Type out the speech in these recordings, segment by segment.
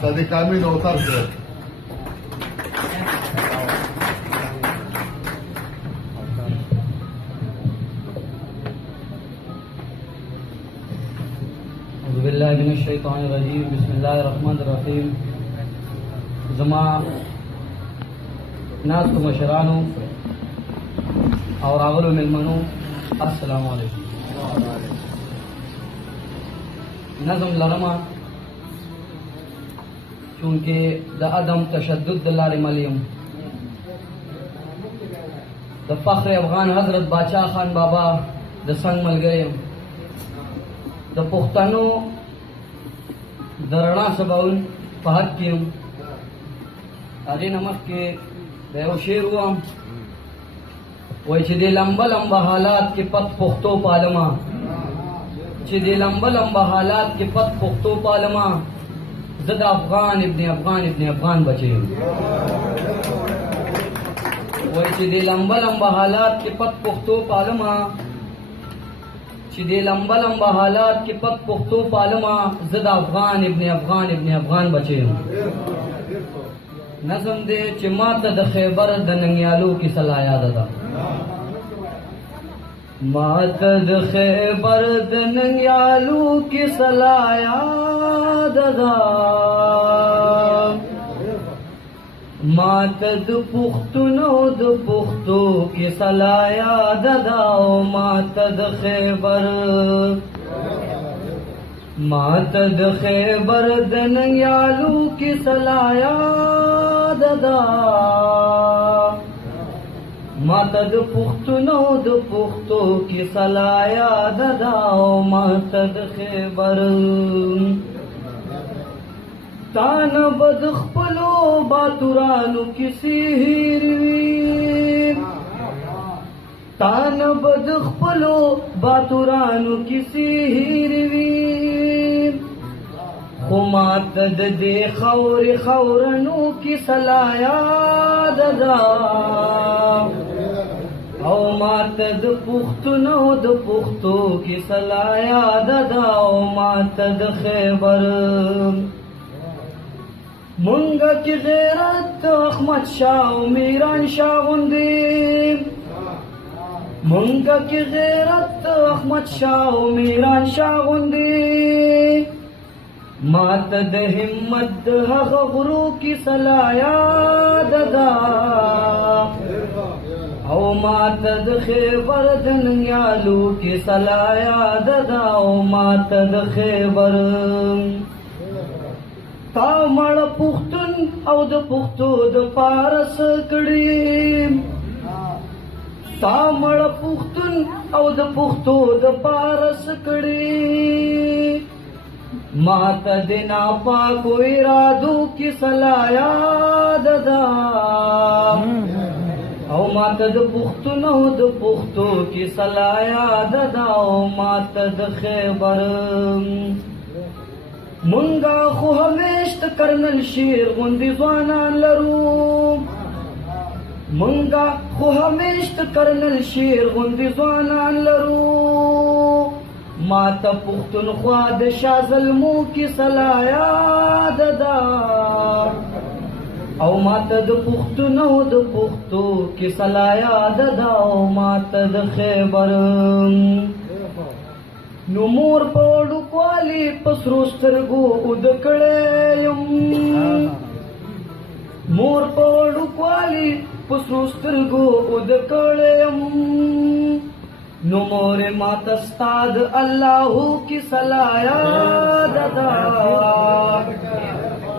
صادق امین اوتر صاحب. اعوذ باللہ من الشیطان الرجیم. بسم اللہ الرحمن الرحیم. زما ناس کو مشرانو اور راغلو ملمنو السلام علیکم. نظم لرما چونکہ دا عدم تشدد دلار ملیم دا فخر افغان حضرت باچا خان بابا دا سنگ مل گئے دا پختانو درنا سباون فحق کیم آگے نمک کے دیو شیر ہوا وی چی دی لمبا لمبا حالات کے پت پختو پالما چی دی لمبا لمبا حالات کے پت پختو پالما زد افغان ابن افغان ابن افغان بچے وی چی دی لمبا لمبا حالات کے پت پختو پالما چی دی لمبا لمبا حالات کے پت پختو پالما زد افغان ابن افغان ابن افغان بچے نظم دے چی ماتا د خیبر د ننگیالو کی صلاح یاد دا ماتا د خیبر د ننگیالو کی صلاح یاد دا ماتا د پختونو د پختو کی صلاح یاد دا ماتا د خیبر ماتا د خیبر د ننگیالو کی صلاح یاد دا ماتا د پختونو د پختو کی صلاح یاد دا ماتا د خیبر تان بد خپلو باتورانو کسی هیروی تان بد خپلو باتورانو کسی هیروی خو ماتا د دې خور خورنو کی صلاح یاد دا او ماتا د پختونو د پختو کی صلاح یاد دا او ماتا د خیبر منگا کی غیرت احمد شاہ و میران شاہ غندی منگا کی غیرت احمد شاہ و میران شاہ غندی ماتا د همت د هغه غرو کی صلاح یاد دا او ماتا د خیبر د ننگیالو کی صلاح یاد دا او ماتا د خیبر تا مړ پختون او د پختو د پارس کړي تا مړ پختون او د پختو د پارس کړي ماتا د ناپاکو ارادو کی صلاح یاد دا او ماتا د پختونو د پختو کی صلاح یاد دا او ماتا د خیبر منگا خو همیشت کرنل شیر غندی ځوانان لرو منگا خو همیشت کرنل شیر غندی ځوانان لرو ماتا پختونخوا د شاه زلمو کی صلاح یاد دا او ماتا د پختونو د پختو کی صلاح یاد دا او ماتا د خیبر نو مور په وړوکوالي په سرو سترګو اوده کړی یم مور په وړوکوالي په سرو سترګو اوده کړی یم نو مور ماته ستا د الله کی صلاح یاد دا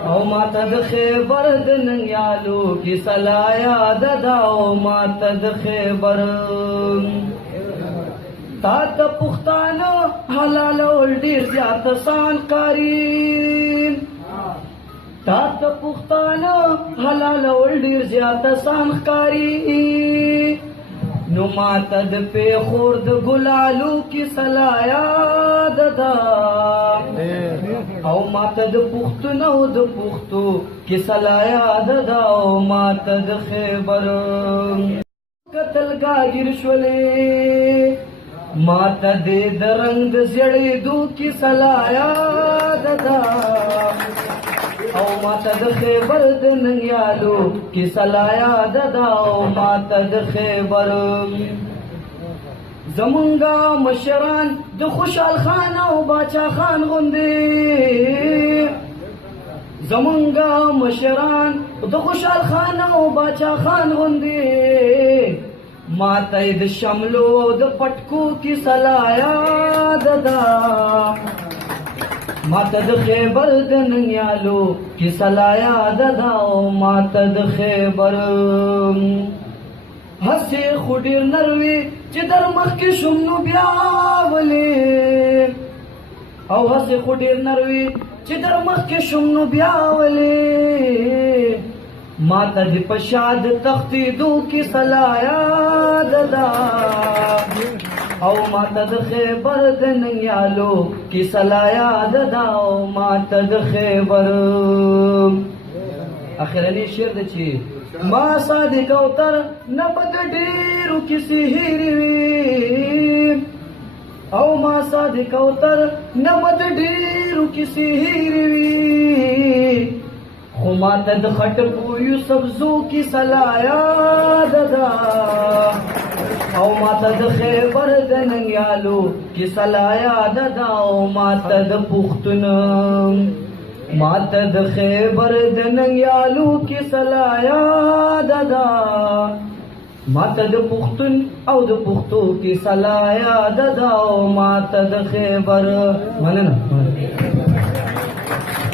او ماته د خیبر د ننگیالو کی صلاح یاد دا او ماته د خیبر تا ته پښتانه حلالول ډېر زیات آسان کاري تا ته پښتانه حلالول ډېر زیات آسان ښکاري نو ماته د پیښور د ګلالو کی صلاح یاد دا او ماته د پښتنو د پښتو کی صلاح یاد دا او ماته د خیبر قتل گاگیر شولې ماتا دے درنگ زیڑی دو کی صلاح یاد دا او ماته د خیبر د ننګیالو کیسه لا یاد ده او ماته د خیبر زمونږه مشران د خوشحال خان او باچا خان غوندې زمونږه مشران د خوشحال خان او باچا خان غوندې ماته د شملو او د پټکو کیسه لا یاد ده ماته د خیبر د ننګیالو کیسه لا یاد ده او ماته د خیبر هسې خو ډېر نروي چې در مخکې شوم نو بیا ولې او هسې خو ډېر نروي چې در مخکې شوم نو بیا ولې ماته د په شا د تښتېدو کیسه لا یاد ده او ماته د خیبر د ننګیالو کیسه لا یاد ده او ماته د خیبر اخرنی شعر ده چې ما صادق او تر نه په ډېرو کیسې هېرې وي او ما صادق او تر نه په ډېرو کیسې هېرې وي خو ماته د خټکو یوسفزو کیسه لا یاد ده او ماته د خیبر د ننګیالو کیسه لا یاد ده او ماته د پښتون ماته د خیبر د ننګیالو کیسه لا یاد ده ماته د پښتون او د پښتو کیسه لا یاد ده او ماته د خیبر مننه